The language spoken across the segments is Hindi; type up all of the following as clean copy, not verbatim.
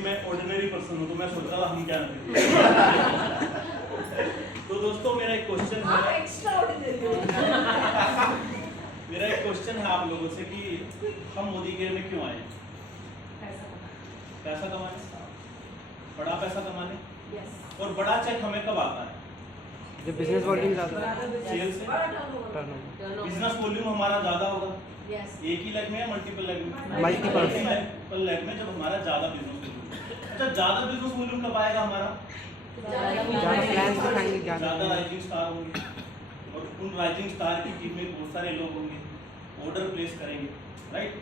कि मैं ऑर्डिनरी पर्सन हूँ, तो मैं सोच रहा हम क्या तो दोस्तों मेरा एक क्वेश्चन है, मेरा एक क्वेश्चन है आप लोगों से कि हम मोदी केयर में क्यों आए? पैसा कमाने, बड़ा पैसा कमाने। और बड़ा चेक हमें कब आता है? जब बिजनेस वॉल्यूम ज़्यादा सेल से। बिजनेस वॉल्यूम हमारा ज़्यादा होगा, एक ही लेग में या मल्टीपल लेग में? मल्टीपल लेग में, जब हमारा ज़्यादा बिजनेस वॉल्यूम। अच्छा, ज़्यादा बिजनेस वॉल्यूम कब आएगा हमारा? ज़्यादा राइजिंग स्टार होंगे, और उन राइजिंग स्टार की टीम में बहुत सारे लोग होंगे, ऑर्डर प्लेस करेंगे, राइट?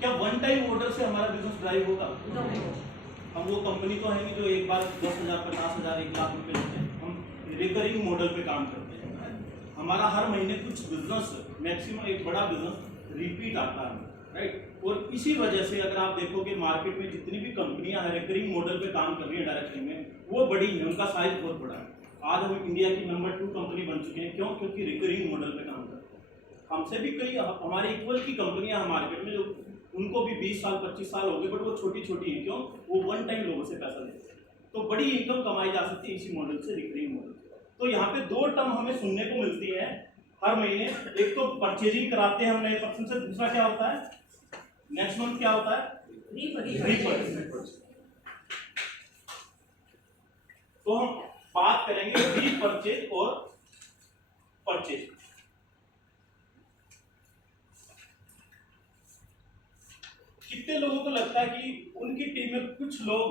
क्या वन टाइम ऑर्डर से हमारा बिजनेस ड्राइव होगा? हम वो कंपनी तो है नहीं जो एक बार 10,000, 50,000, 1 लाख रुपए लेते हैं। हम रिकरिंग मॉडल पे काम करते हैं। हमारा हर महीने कुछ बिजनेस, मैक्सिमम एक बड़ा बिजनेस रिपीट आता है, राइट? और इसी वजह से अगर आप देखोगे मार्केट में जितनी भी कंपनियां रिकरिंग मॉडल पे काम कर रही है डायरेक्टली में, वो बड़ी है, उनका साइज बहुत बड़ा है। आज हम इंडिया की नंबर 2 कंपनी बन चुके हैं। क्यों? क्योंकि रिकरिंग मॉडल पे काम करते हैं। हमसे भी कई हमारे इक्वल की कंपनियां मार्केट में, जो उनको भी 20 साल 25 साल हो गए, बट वो छोटी छोटी हैं। क्यों? वो वन टाइम लोगों से पैसा लेते हैं। तो बड़ी इनकम कमाई जा सकती है इसी मॉडल से, रिकरिंग मॉडल। तो यहाँ पे 2 टर्म हमें सुनने को मिलती है हर महीने। एक तो परचेजिंग कराते हैं हम नए पर्सन से, दूसरा क्या होता है? नेक्स्ट मंथ क्या होता है? रीपरचेज। तो हम बात करेंगे रीपरचेज और परचेज। कितने लोगों को लगता है कि उनकी टीम में कुछ लोग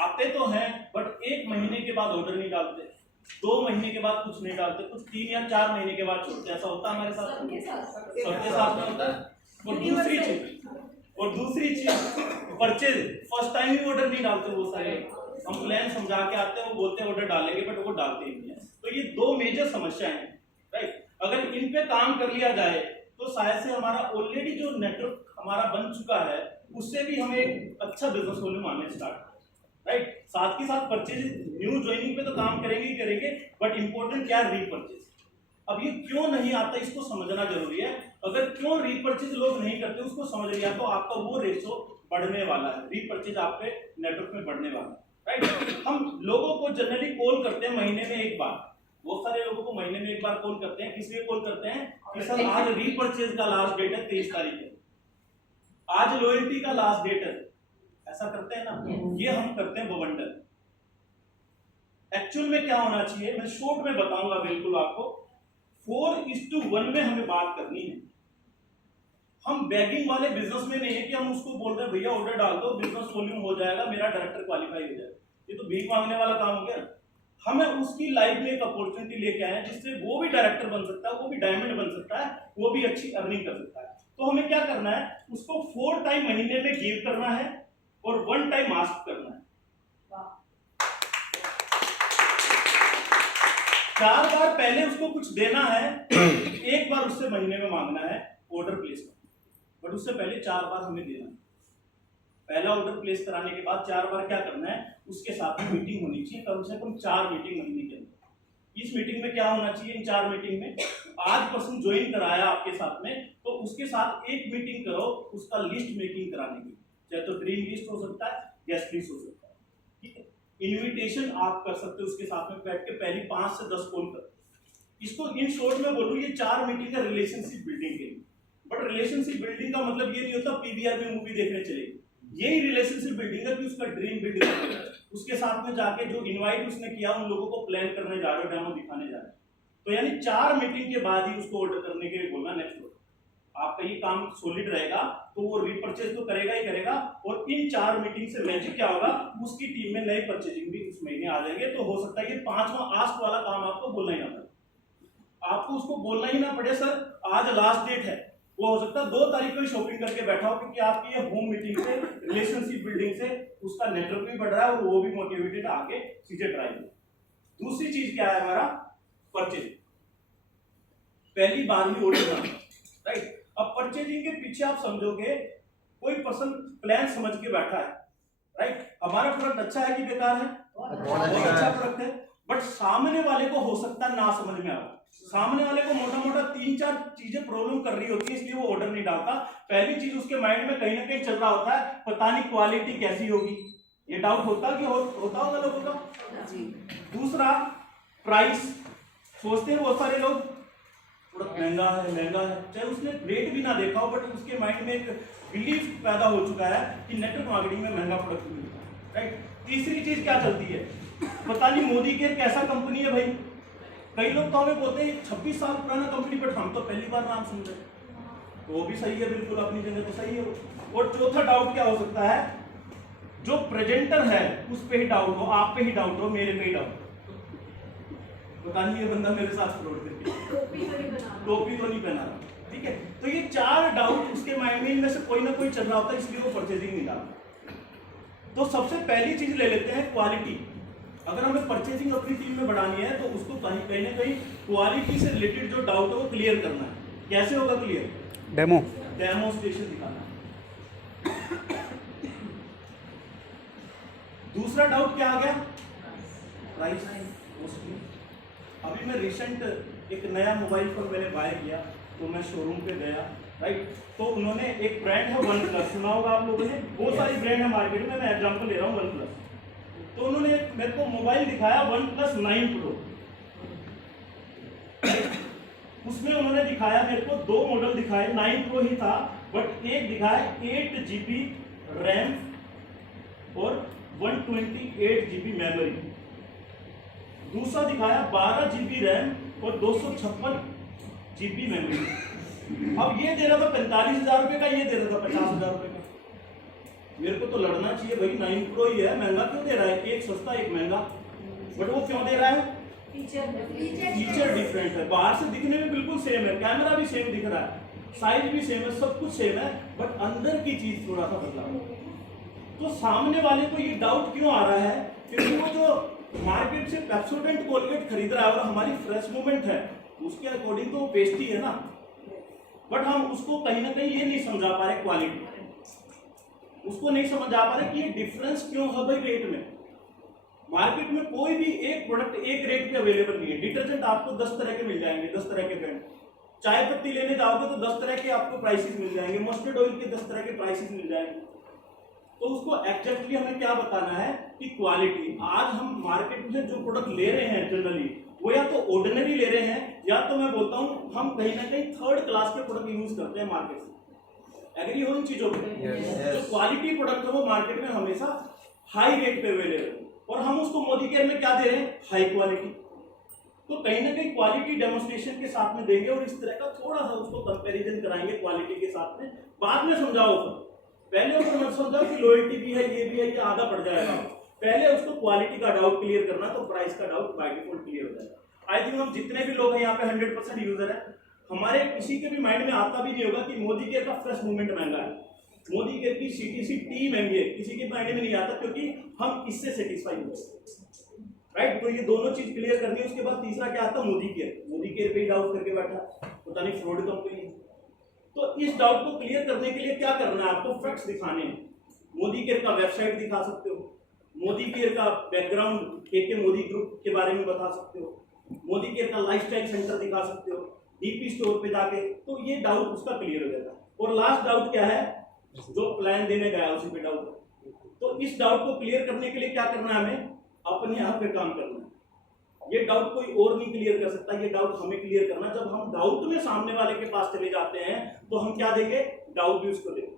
आते तो हैं बट 1 महीने के बाद ऑर्डर नहीं डालते, 2 महीने के बाद कुछ नहीं डालते, कुछ 3 या 4 महीने के बाद छोड़ते? ऐसा होता है हमारे साथ, सबके साथ में होता है। और दूसरी चीज परचेज, फर्स्ट टाइम ही ऑर्डर नहीं डालते वो सारे। हम प्लान समझा के आते हैं, वो बोलते हैं ऑर्डर डालेंगे, बट वो डालते ही नहीं है। तो ये 2 मेजर समस्याएं हैं, राइट? अगर इन पे काम कर लिया जाए तो शायद से हमारा ऑलरेडी जो नेटवर्क हमारा बन चुका है उससे भी हमें एक अच्छा बिजनेस वॉल्यूम आने स्टार्ट, राइट? साथ के साथ परचेज, न्यू ज्वाइनिंग पे तो काम करेंगे ही करेंगे, बट इंपॉर्टेंट क्या है? रीपरचेज। अब ये क्यों नहीं आता इसको समझना जरूरी है। अगर क्यों रीपरचेज लोग नहीं करते उसको समझ लिया तो आपका वो रेशो बढ़ने वाला है, रीपरचेज आपके नेटवर्क में बढ़ने वाला है, राइट? हम लोगों को जनरली कॉल करते हैं महीने में एक बार, बहुत सारे लोगों को महीने में एक बार कॉल करते हैं। किस लिए कॉल करते हैं? कि सर आज रीपरचेज का लास्ट डेट है, 23 तारीख है, आज लॉयल्टी का लास्ट डेट है। ऐसा करते हैं ना? ये हम करते हैं बवंडर। एक्चुअल में क्या होना चाहिए मैं शॉर्ट में बताऊंगा बिल्कुल आपको। 4:1 में हमें बात करनी है। हम बैगिंग वाले बिजनेस में नहीं है कि हम उसको बोल रहे हैं भैया ऑर्डर डाल दो, बिजनेस वॉल्यूम हो जाएगा, मेरा डायरेक्टर क्वालिफाई हो जाएगा। ये तो भीख मांगने वाला काम हो गया। हमें उसकी लाइफ में एक अपॉर्चुनिटी लेके आए जिससे वो भी डायरेक्टर बन सकता है, वो भी डायमंड बन सकता है, वो भी अच्छी अर्निंग कर सकता है। तो हमें क्या करना है? उसको 4 टाइम महीने में गिव करना है और 1 टाइम आस्क करना है। 4 बार पहले उसको कुछ देना है, 1 बार उससे महीने में मांगना है ऑर्डर प्लेस करना, बट उससे पहले 4 बार हमें देना है। पहला ऑर्डर प्लेस कराने के बाद 4 बार क्या करना है? उसके साथ में मीटिंग होनी चाहिए, कम से कम 4 मीटिंग महीने के अंदर। इस मीटिंग में क्या होना चाहिए? इन 4 मीटिंग में आज पर्सन ज्वाइन कराया आपके साथ में, तो उसके साथ एक मीटिंग करो उसका लिस्ट मेकिंग कराने की, चाहे तो ड्रीम लिस्ट हो सकता है, गेस्ट लिस्ट हो सकता है, ठीक है? इन्विटेशन आप कर सकते हो उसके साथ में बैठ के, पहली 5 से 10 कॉल कर। इसको इन शॉर्ट में बोलूं, ये 4 मीटिंग है रिलेशनशिप बिल्डिंग के लिए। बट रिलेशनशिप बिल्डिंग का मतलब ये नहीं होता पीवीआर में मूवी देखने चलेगी। यही रिलेशनशिप बिल्डिंग है कि उसका ड्रीम बिल्ड करना है, उसके साथ में जाके जो इनवाइट उसने किया उन लोगों को प्लान करने जा रहे हो, डेमो दिखाने जा रहे हो। तो यानी 4 मीटिंग के बाद ही उसको ऑर्डर करने के लिए बोलना नेक्स्ट ऑर्डर। आपका ये काम सॉलिड रहेगा तो वो रीपरचेज तो करेगा ही करेगा। और इन 4 मीटिंग से मैजिक क्या होगा? उसकी टीम में नए परचेजिंग भी उस महीने आ जाएंगे। तो हो सकता है ये 5वां आस्क वाला काम आपको बोलना ही ना पड़े, आपको उसको बोलना ही ना पड़े सर आज लास्ट डेट है। वो हो सकता है 2 तारीख को ही शॉपिंग करके बैठा हो, क्योंकि आपकी ये होम मीटिंग से, रिलेशनशिप बिल्डिंग से उसका नेटवर्क भी बढ़ रहा है और वो भी मोटिवेटेड आके चीजें ट्राई करें। दूसरी चीज क्या है? हमारा परचेज, पहली बार ही ऑर्डर करना, राइट? अब परचेजिंग के पीछे आप समझोगे कोई पर्सन प्लान समझ के बैठा है, राइट? हमारा प्रोडक्ट अच्छा है कि बेकार है? बहुत अच्छा प्रोडक्ट है, बट सामने वाले को हो सकता है ना समझ में आए। सामने वाले को मोटा मोटा 3-4 चीजें प्रॉब्लम कर रही होती है, इसलिए वो ऑर्डर नहीं डालता। पहली चीज उसके माइंड में कहीं ना कहीं चल रहा होता है, पता नहीं क्वालिटी कैसी होगी, ये डाउट होता कि होता होगा लोगों का। दूसरा, प्राइस। सोचते हैं बहुत सारे लोग प्रोडक्ट महंगा है, चाहे उसने रेट भी ना देखा हो, बट उसके माइंड में एक बिलीफ पैदा हो चुका है कि नेटवर्क मार्केटिंग में महंगा प्रोडक्ट मिलता है, राइट। तीसरी चीज क्या चलती है, पता नहीं मोदी केयर कैसा कंपनी है भाई। कई लोग तो हमें बोलते हैं 26 साल पुराना कंपनी, बट हम तो पहली बार नाम सुन रहे हैं। तो वो भी सही है, बिल्कुल अपनी जगह तो सही है वो। और चौथा डाउट क्या हो सकता है, जो प्रेजेंटर है उस पे ही डाउट हो, आप पे ही डाउट हो, मेरे पे ही डाउट हो। पता नहीं ये बंदा मेरे साथ फ्रॉड करके टोपी तो नहीं पहना रहा, ठीक है। तो ये 4 डाउट उसके माइंड में इनमें से कोई ना कोई चल रहा होता है, इसलिए वो परचेजिंग नहीं डालता। तो सबसे पहली चीज ले लेते हैं क्वालिटी। अगर हमें परचेजिंग अपनी टीम में बढ़ानी है तो उसको कहीं ना कहीं क्वालिटी से रिलेटेड जो डाउट है वो क्लियर करना है। कैसे होगा क्लियर? डेमोस्ट्रेशन दिखाना। दूसरा डाउट क्या आ गया? प्राइस। अभी मैं रिसेंट एक नया मोबाइल फोन मैंने बाय किया, तो मैं शोरूम पे गया, राइट। तो उन्होंने एक ब्रांड है वन प्लस, सुना होगा आप लोगों ने, बहुत सारी ब्रांड है मार्केट में, मैं एग्जांपल ले रहा हूँ वन प्लस। तो उन्होंने मेरे को मोबाइल दिखाया वन प्लस 9 प्रो। उसमें उन्होंने दिखाया मेरे को 2 मॉडल दिखाए, 9 प्रो ही था, बट एक दिखाया 8 GB रैम और 128 GB मेमोरी। दूसरा दिखाया 12 GB रैम और 256 GB मेमोरी। अब ये दे रहा था 45,000 रुपए का, ये दे रहा था 50,000 रुपए का। मेरे को तो लड़ना चाहिए भाई, 9 प्रो ही है, महंगा क्यों दे रहा है? एक सस्ता एक महंगा, बट वो क्यों दे रहा है? फीचर डिफरेंट है। बाहर से दिखने में बिल्कुल सेम है, कैमरा भी सेम दिख रहा है, साइज भी सेम है, सब कुछ सेम है, बट अंदर की चीज थोड़ा सा बदला। तो सामने वाले को ये डाउट क्यों आ रहा है? क्योंकि वो जो मार्केट से पेप्सोडेंट कोलगेट खरीद रहा है और हमारी फ्रेश मूवमेंट है, उसके अकॉर्डिंग तो वो पेस्टी है ना, बट हम उसको कहीं ना कहीं ये नहीं समझा पा रहे, क्वालिटी उसको नहीं समझ आ पा रहे कि ये डिफरेंस क्यों है भाई रेट में। मार्केट में कोई भी एक प्रोडक्ट एक रेट पे अवेलेबल नहीं है। डिटर्जेंट आपको 10 तरह के मिल जाएंगे, 10 तरह के ब्रांड। चाय पत्ती लेने जाओगे तो 10 तरह के आपको प्राइसेस मिल जाएंगे, मस्टर्ड ऑयल के 10 तरह के प्राइसेस मिल जाएंगे। तो उसको एक्जेक्टली हमें क्या बताना है कि क्वालिटी। आज हम मार्केट में जो प्रोडक्ट ले रहे हैं जनरली, वो या तो ऑर्डिनरी ले रहे हैं, या तो मैं बोलता हूँ हम कहीं ना कहीं 3rd क्लास के प्रोडक्ट यूज करते हैं मार्केट से। एग्री हो इन चीजों पे? जो क्वालिटी प्रोडक्ट है वो मार्केट में हमेशा हाई रेट पे अवेलेबल है, और हम उसको मोदी केयर में क्या दे रहे हैं? High quality. तो कहीं ना कहीं क्वालिटी डेमोन्स्ट्रेशन के साथ में देंगे, और इस तरह का थोड़ा सा उसको कंपैरिजन कराएंगे क्वालिटी के साथ में। बाद में समझाओ, पहले उसको मत समझाओ कि लॉयल्टी भी है, ये भी है, ये आधा पड़ जाएगा। पहले उसको क्वालिटी का डाउट क्लियर करना, तो प्राइस का डाउट बाय डिफॉल्ट क्लियर हो जाएगा। आई थिंक हम जितने भी लोग हैं यहाँ पे 100% यूजर है, हमारे किसी के भी माइंड में आता भी नहीं होगा कि मोदी केयर का फ्रेश मूवमेंट महंगा है, मोदी केयर की CTC टी महंगी है, किसी के माइंड में नहीं आता, क्योंकि हम इससे सेटिस्फाई होते, राइट। तो ये दोनों चीज क्लियर करनी है। उसके बाद तीसरा क्या आता है? मोदी केयर पे ही डाउट करके बैठा, पता नहीं फ्रॉड कंपनी। तो इस डाउट को क्लियर करने के लिए क्या करना है? आपको फैक्ट्स दिखाने हैं। मोदी केयर का वेबसाइट दिखा सकते हो, मोदी केयर का बैकग्राउंड के मोदी ग्रुप के बारे में बता सकते हो, मोदी केयर का लाइफस्टाइल सेंटर दिखा सकते हो, DP स्टोर पे जाके, तो ये डाउट उसका क्लियर हो जाएगा। और लास्ट डाउट क्या है? जो प्लान देने गया उसी पे डाउट। तो इस डाउट को क्लियर करने के लिए क्या करना है? हमें अपने यहाँ पे काम करना है। ये डाउट कोई और नहीं क्लियर कर सकता, ये डाउट हमें क्लियर करना। जब हम डाउट में सामने वाले के पास चले जाते हैं तो हम क्या देंगे? डाउट भी उसको देंगे,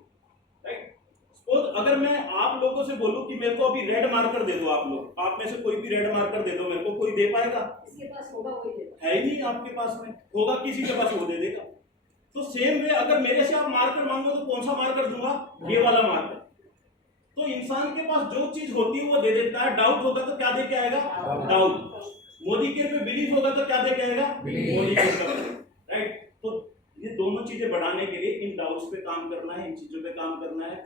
राइट। सपोज अगर मैं आप लोगों से बोलूं कि मेरे को अभी रेड मार्कर दे दो, आप लोग, आप में से कोई भी रेड मार्कर दे दो मेरे को, कोई दे पाएगा? इसके पास होगा वही देगा, है ही नहीं आपके पास में, होगा किसी के पास, वो दे देगा। तो सेम वे अगर मेरे से आप मार्कर मांगो तो कौन सा मार्कर दूंगा? ये वाला मार्कर। तो इंसान के पास जो चीज होती है वो दे देता है। डाउट होगा तो क्या दे के आएगा? डाउट। मोदी केयर पे बिलीफ होगा तो क्या दे के आएगा? मोदी केयर का, राइट। तो ये दोनों चीजें बढ़ाने के लिए इन डाउट्स पे काम करना है, इन चीजों पे काम करना है,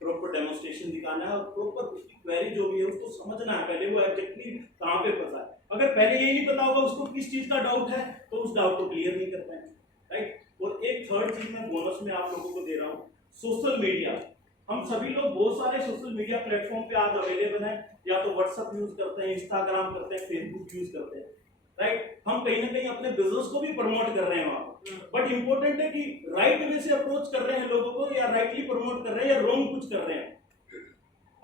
प्रॉपर डेमोन्स्ट्रेशन दिखाना है, और प्रॉपर उसकी क्वेरी जो भी है उसको समझना है पहले, वो एग्जैक्टली कहाँ पे फंसा है। अगर पहले यही नहीं पता होगा उसको किस चीज का डाउट है, तो उस डाउट को क्लियर नहीं कर पाएंगे, राइट। और एक थर्ड चीज मैं बोनस में आप लोगों को दे रहा हूँ, सोशल मीडिया। हम सभी लोग बहुत सारे सोशल मीडिया प्लेटफॉर्म पे आज अवेलेबल हैं, या तो व्हाट्सएप यूज करते हैं, इंस्टाग्राम करते हैं, फेसबुक यूज करते हैं, राइट। हम कहीं ना कहीं अपने बिजनेस को भी प्रमोट कर रहे हैं वहां, बट इंपॉर्टेंट है कि राइट वे से अप्रोच कर रहे हैं लोगों को, या राइटली प्रमोट कर रहे हैं, या रॉन्ग कुछ कर रहे हैं।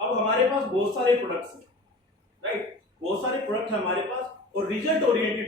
अब हमारे पास बहुत सारे प्रोडक्ट्स हैं, राइट, बहुत सारे प्रोडक्ट हमारे पास, और रिजल्ट ओरिएंटेड